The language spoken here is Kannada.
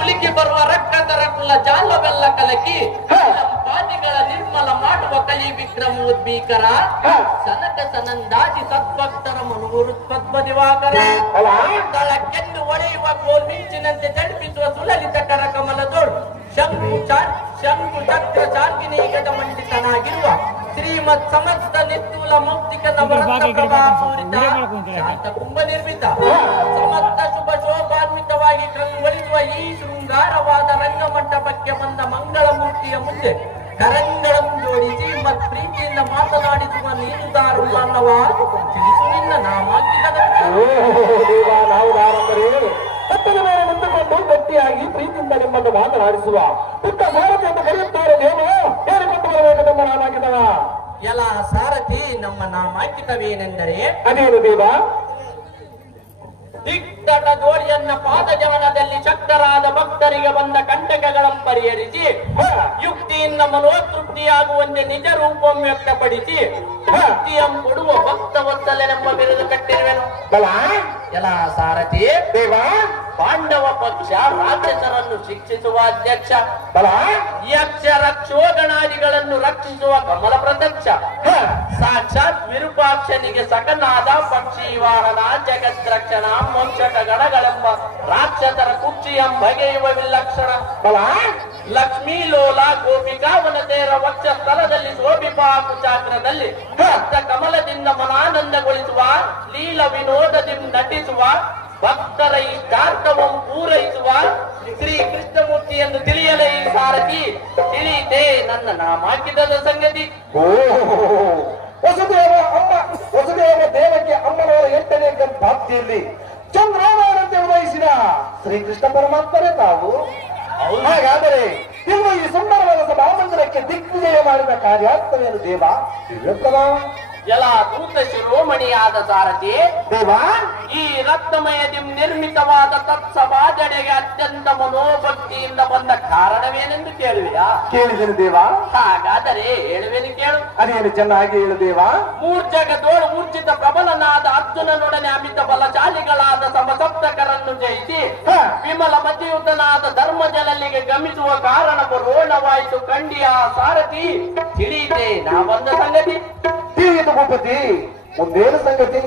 ಉಲಿಕೆ ಬರುವ ರಕ್ಕದರ ಕುಲ ಜಾಲವೆಲ್ಲ ಕಲಕಿ ಪಾದಿಗಳ ನಿರ್ಮಲ ಮಾಡುವ ಕಲಿ ವಿಕ್ರಮೋದ್ಭೀಕರ ಸನಕ ಸನಂದಾದಿ ಸದ್ಭಕ್ತರ ಮನುಗುರು ಪದ್ಮದಿವಾಕರ ಕೆಂದು ಒಳೆಯುವ ಗೋಲ್ ಮಿಂಚಿನಂತೆ ಜಡಿಪಿಸುವ ಸುಲಲಿತ ಕರ ಕಮಲದೋಡು ಶಂಕು ಚಕ್ರ ಚಾರ್ಗಿನಿ ಗಜ ಮಂಡಿತನಾಗಿರುವ ಶ್ರೀಮತ್ ಸಮಸ್ತ ನಿತ್ತೂಲ ಮೌಕ್ತಿಕ ನವರತ್ನ ಪ್ರಭಾಪೂರಿತ ಶಾಂತ ಕುಂಭ ನಿರ್ಮಿತ ಸಮಸ್ತ ಶುಭ ಶೋಭಾನ್ವಿತವಾಗಿ ಕಂಗೊಳಿಸುವ ಈ ಶೃಂಗಾರವಾದ ರಂಗಮಂಟಪಕ್ಕೆ ಬಂದ ಮಂಗಳ ಮೂರ್ತಿಯ ಮುಂದೆ ಕರಂಗಳನ್ನು ಜೋಡಿಸಿ ಮತ್ ಪ್ರೀತಿಯಿಂದ ಮಾತನಾಡಿಸುವ ನೀನುದಾರು ಅನ್ನವ ತಿಳಿಸು ನಿನ್ನ ನಾಮಾಂಕಿತದ ಪಟ್ಟದ ಮೇಲೆ ನಿಂತುಕೊಂಡು ಗಟ್ಟಿಯಾಗಿ ಪ್ರೀತಿಯಿಂದ ನಿಮ್ಮನ್ನು ಮಾತನಾಡಿಸುವ ಪುಟ್ಟ ಸಾರಥಿ ಎಂದು ಕರೆಯುತ್ತಾರೆ ದೇವ ಹೇಳಿಕೊಂಡು ಬರಬೇಕು ನಮ್ಮ ನಾಮಾಂಕಿತವ. ಎಲ್ಲ ಸಾರಥಿ ನಮ್ಮ ನಾಮಾಂಕಿತವೇನೆಂದರೆ ಅದೇನು ದೇವ? ದಿಗ್ಗಟ ದೋರಿಯನ್ನ ಪಾದಜವನದಲ್ಲಿ ಶಕ್ತರಾದ ಭಕ್ತರಿಗೆ ಬಂದ ಕಂಟಕಗಳನ್ನು ಪರಿಹರಿಸಿ ಯುಕ್ತಿಯಿಂದ ಮನೋತೃಪ್ತಿಯಾಗುವಂತೆ ನಿಜ ರೂಪವನ್ನು ವ್ಯಕ್ತಪಡಿಸಿ ಭಕ್ತಿಯನ್ನು ಕೊಡುವ ಭಕ್ತ ವತ್ಸಲೆನೆಂಬ ಬಿರುದು ಕಟ್ಟಿರುವೆನು. ಎಲ್ಲ ಸಾರಥಿ ದೇವ, ಪಾಂಡವ ಪಕ್ಷ ರಾಕ್ಷಸರನ್ನು ಶಿಕ್ಷಿಸುವ ಅಧ್ಯಕ್ಷ ಯಕ್ಷ ರಕ್ಷೋಗಣಾದಿಗಳನ್ನು ರಕ್ಷಿಸುವ ಕಮಲ ಪ್ರತ್ಯಕ್ಷ ಸಾಕ್ಷಾತ್ ವಿರೂಪಾಕ್ಷನಿಗೆ ಸಕನಾದ ಪಕ್ಷಿ ವಾಹನ ಜಗದ್ರಕ್ಷಣ ಮೋಕ್ಷಕ ಗಣಗಳೆಂಬ ರಾಕ್ಷಸರ ಕುಕ್ಷಿಯಂ ಬಗೆಯುವ ವಿಲಕ್ಷಣ ಲಕ್ಷ್ಮೀ ಲೋಲ ಗೋಪಿಕಾವನತೆಯರ ವಕ್ಷ ಸ್ಥಳದಲ್ಲಿ ಶೋಭಿಪಾಕು ಚಾಕ್ರದಲ್ಲಿ ಭಕ್ತ ಕಮಲದಿಂದ ಮನಾನಂದಗೊಳಿಸುವ ಲೀಲ ವಿನೋದದಿಂದ ನಟಿಸುವ ಭಕ್ತರ ಇಷ್ಟಾರ್ಥವನ್ನು ಪೂರೈಸುವ ಶ್ರೀ ಕೃಷ್ಣಮೂರ್ತಿ ಎಂದು ತಿಳಿಯಲೇ ಈ ಸಾರಥಿ ತಿಳಿಯಿತೆ ನನ್ನ ನಾಮಾಂಕಿತದ ಸಂಗತಿ. ವಸುದೇವ ದೇವಕ್ಕೆ ಅಮ್ಮನವರ 8ನೇ ಗರ್ಭಾಪ್ತಿಯಲ್ಲಿ ಚಂದ್ರಾಮಾರಂತೆ ಉದಯಿಸಿದ ಶ್ರೀಕೃಷ್ಣ ಪರಮಾತ್ಮರೇ ತಾವು. ಹಾಗಾದರೆ ಇನ್ನು ಈ ಸುಂದರವಾದ ಸಭಾಮಂದಿರಕ್ಕೆ ದಿಗ್ವಿಜಯ ಮಾಡಿದ ಕಾರ್ಯಾರ್ಥವೇನು ದೇವ? ಎಲ್ಲ ದೂತ ಶಿರೋಮಣಿಯಾದ ಸಾರಥಿ ದೇವ, ಈ ರತ್ನಮಯ ನಿರ್ಮಿತವಾದ ತತ್ಸಭಾ ಜಡೆಗೆ ಅತ್ಯಂತ ಮನೋಭಕ್ತಿಯಿಂದ ಬಂದ ಕಾರಣವೇನೆಂದು ಕೇಳುವೆಯಾ? ಕೇಳಿದೆನು ದೇವ. ಹಾಗಾದರೆ ಹೇಳುವೆನು ಕೇಳು. ಅದೇನು ಚೆನ್ನಾಗಿ ಹೇಳು ದೇವ. ಮೂರ್ಜಗದೋಳು ಊರ್ಜಿತ ಪ್ರಬಲನಾದ ಅರ್ಜುನನೊಡನೆ ಅಮಿತ ಬಲಶಾಲಿಗಳಾದ ಸಮಸಪ್ತಕರನ್ನು ಜಯಿಸಿ ವಿಮಲ ಮತಿಯುತನಾದ ಧರ್ಮಜಲಲ್ಲಿಗೆ ಗಮಿಸುವ ಕಾರಣ ರೋಣವಾಯಿತು ಕಂಡಿಯ ಸಾರಥಿ ತಿಳಿಯಿತೆ ನಾ ಬಂದ ಸಂಗತಿ. ತಿಳಿಯಿತು ಭೂಪತಿ, ಮುಂದೇನು ಸಂಗತಿ?